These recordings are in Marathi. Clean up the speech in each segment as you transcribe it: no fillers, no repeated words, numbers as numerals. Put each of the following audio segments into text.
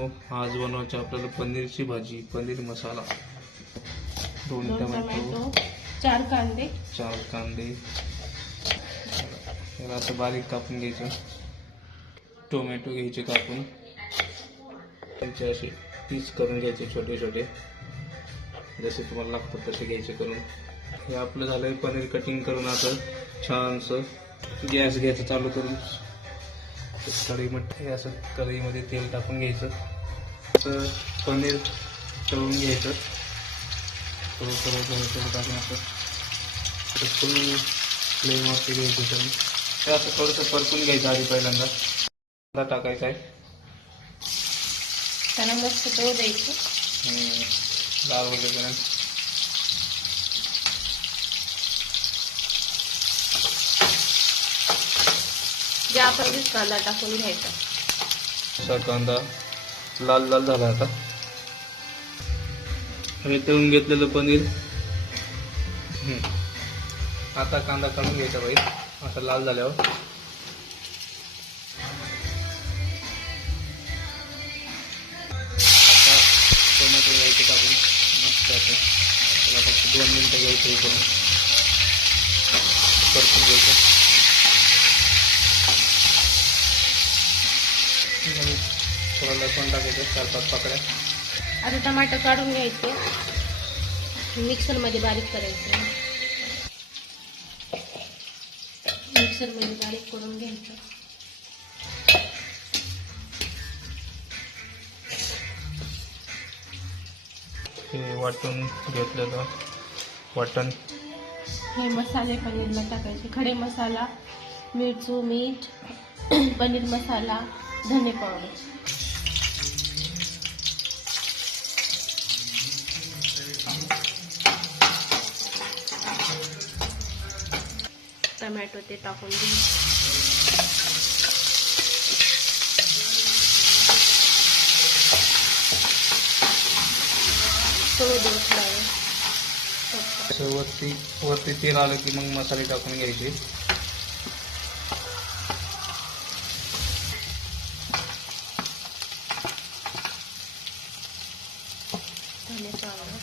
आज बनवायची आपल्याला पनीरची भाजी, पनीर मसाला, 2 टोमॅटो, 4 कांदे याला असं बारीक कापून घ्यायचं. टोमॅटो घ्यायचे कापून, त्यांचे असे पीस करून घ्यायचे छोटे छोटे, जसे तुम्हाला लागतात तसे घ्यायचे करून. हे आपलं झालंय पनीर कटिंग करून. आता छानसं गॅस घ्यायचं चालू करून कढईमध्ये असं कढईमध्ये तेल टाकून घ्यायचं. असं पनीर तळून घ्यायचं. थोडं टाकून असं फुल फ्लेमवरती घ्यायचं. तरी ते असं थोडंसं परतून घ्यायचं आधी. पहिल्यांदा टाकायचं आहे, त्याला मस्त तळू द्यायचं लाल वगैरेपर्यंत. जे आपण कांदा टाकून घ्यायचा. असा कांदा लाल लाल झाला. आता हे तळून घेतलेलं पनीर, आता कांदा काढून घ्यायचा बाई असं लाल झाल्यावर. आता टोमॅटो घ्यायचे टाकून मस्त असं त्याला फक्त 2 मिनिटं घ्यायचं, हे करून परतून घ्यायचं. थोडं लसूण टाकायचं, 4-5 पाकळ्या. आता टमाटर काढून घ्यायचे, मिक्सरमध्ये बारीक करायचं. मिक्सरमध्ये बारीक करून घ्यायचं. हे वाटून घेतलेलं वाटण, हे मसाले पनीरला टाकायचे. खडे मसाला, मिरचू, मीठ, पनीर मसाला, धने पावडर. टमॅटो ते टाकून घेऊ. वरती तेल आलं की मग मसाले टाकून घ्यायचे. धने पावडर,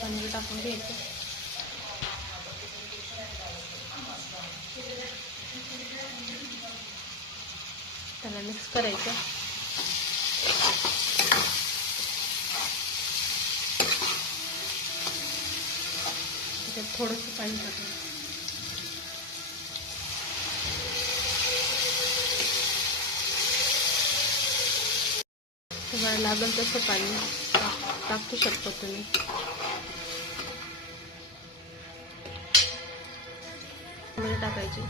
पनीर टाकून घ्यायचं. त्याला मिक्स करायचं. त्याच्यात थोडंसं पाणी टाकायचं. तुम्हाला लागेल तसं पाणी टाकू शकतो तुम्ही. टाकायची.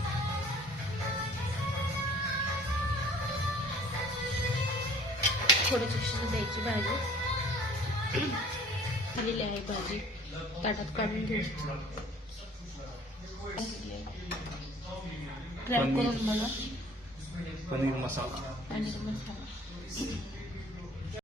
थोडीशी शिजू द्यायची भाजी. झालेली आहे भाजी, ताटात काढून घेऊ. ट्राय करून बघा पनीर मसाला. पनीर मसाला.